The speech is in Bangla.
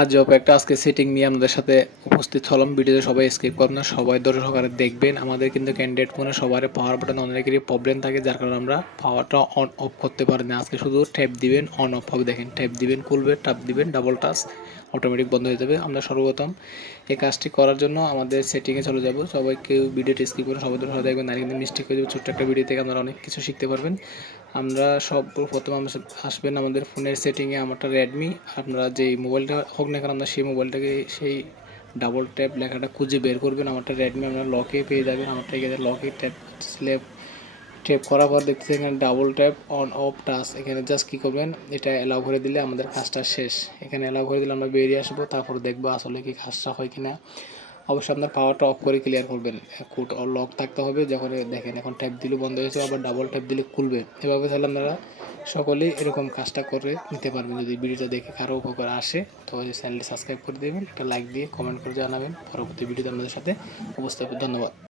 আজব একটা আজকে সেটিং নিয়ে আপনাদের সাথে উপস্থিত হলাম। ভিডিওতে সবাই স্কিপ করবেন না, সবাই ধৈর্য সহকারে দেখবেন। আমাদের কিন্তু ক্যান্ডিডেট ফোনে সবার পাওয়ার বাটন অনেকেরই প্রবলেম থাকে, যার কারণে আমরা পাওয়ারটা অন অফ করতে পারি না। আজকে শুধু ট্যাপ দিবেন, অন অফ হবে। দেখেন, ট্যাপ দিবেন খুলবে, ট্যাপ দিবেন ডাবল টাচ অটোমেটিক বন্ধ হয়ে যাবে। আমরা সর্বপ্রথম এই কাজটি করার জন্য আমাদের সেটিংয়ে চলে যাব। সবাই কেউ ভিডিওটি স্কিপ করে সবাই ধৈর্য সহকারে দেখবেন, না কিন্তু মিস্টেক হয়ে যাবে। ছোট্ট একটা ভিডিও থেকে আপনারা অনেক কিছু শিখতে পারবেন। আমরা সর্বপ্রথম আসবেন আমাদের ফোনের সেটিংয়ে। আমারটা রেডমি, আপনারা যেই মোবাইলটা হোক না কেন আমরা সেই মোবাইলটাকে সেই ডাবল ট্যাপ লেখাটা খুঁজে বের করবেন। আমারটা রেডমি, আপনারা লকে পেয়ে যাবেন। আমারটা এখানে লকে ট্যাপ স্ল্যাপ ট্যাপ করার পর দেখতেছি এখানে double tap on of touch, এখানে জাস্ট কী করবেন, এটা অ্যালাউ করে দিলে আমাদের কাজটা শেষ। এখানে অ্যালাউ করে দিলে আমরা বেরিয়ে আসবো, তারপর দেখবো আসলে কি কাজটা হয় কিনা। অবশ্যই আপনার পাওয়ারটা অফ করে ক্লিয়ার করবেন। কোড লক থাকতে হবে। যখন দেখেন এখন ট্যাপ দিলে বন্ধ হয়েছে, আবার ডাবল ট্যাপ দিলে খুলবে। এভাবে তাহলে আপনারা সকলেই এরকম কাজটা করে নিতে পারবেন। যদি ভিডিওটা দেখে কারো উপকার আসে তো চ্যানেলটি সাবস্ক্রাইব করে দেবেন, একটা লাইক দিয়ে কমেন্ট করে জানাবেন। পরবর্তী ভিডিওতে আমাদের সাথে উপস্থিত হবে। ধন্যবাদ।